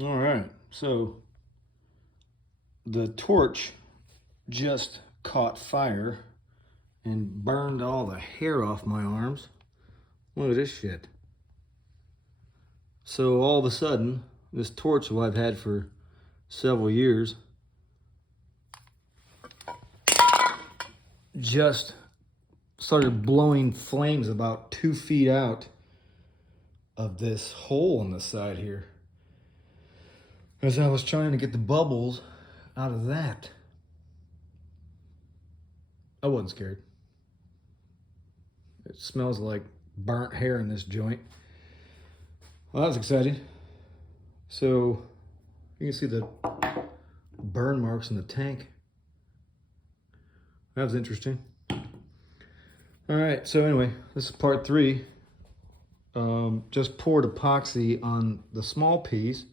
All right, so the torch just caught fire and burned all the hair off my arms. Look at this shit. So all of a sudden, this torch that I've had for several years just started blowing flames about 2 feet out of this hole on the side here. As I was trying to get the bubbles out of that. I wasn't scared. It smells like burnt hair in this joint. Well, that was exciting. So you can see the burn marks in the tank. That was interesting. All right, so anyway, this is part 3. Just poured epoxy on the small piece.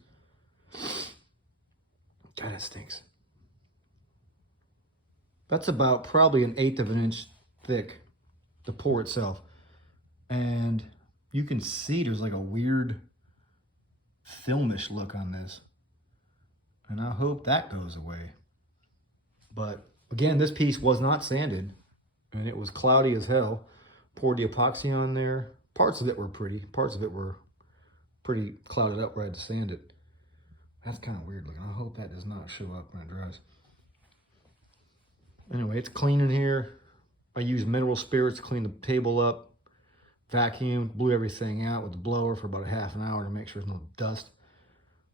God, it stinks. That's about probably 1/8 of an inch thick, the pour itself. And you can see there's like a weird filmish look on this. And I hope that goes away. But again, this piece was not sanded and it was cloudy as hell. Poured the epoxy on there. Parts of it were pretty. Parts of it were pretty clouded up where I had to sand it. That's kind of weird looking. I hope that does not show up when it dries. Anyway, it's clean in here. I used mineral spirits to clean the table up. Vacuumed, blew everything out with the blower for about a half an hour to make sure there's no dust.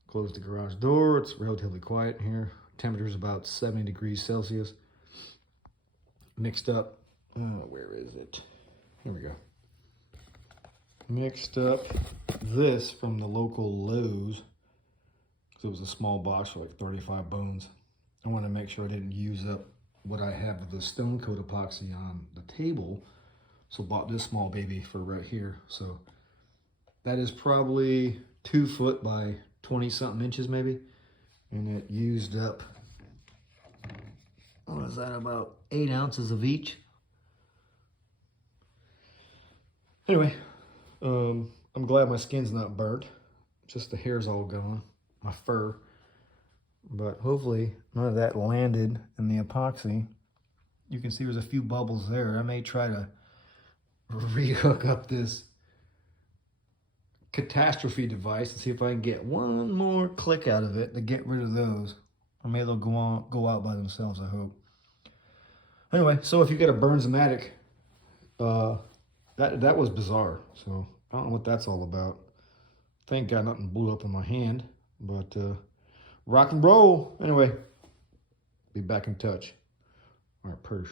Closed the garage door. It's relatively quiet in here. Temperature is about 70 degrees Celsius. Mixed up. Where is it? Here we go. Mixed up this from the local Lowe's. It was a small box for like 35 bones. I wanted to make sure I didn't use up what I have of the stone coat epoxy on the table. So bought this small baby for right here. So that is probably 2 foot by 20 something inches maybe. And it used up, what is that, about 8 ounces of each. Anyway, I'm glad my skin's not burnt. Just the hair's all gone, my fur. But hopefully none of that landed in the epoxy. You can see there's a few bubbles there. I may try to rehook up this catastrophe device and see if I can get one more click out of it to get rid of those. Or maybe they'll go out by themselves, I hope. Anyway, so if you get a Burns-O-Matic, that was bizarre. So I don't know what that's all about. Thank God nothing blew up in my hand, but rock and roll. Anyway, be back in touch. All right, Persh.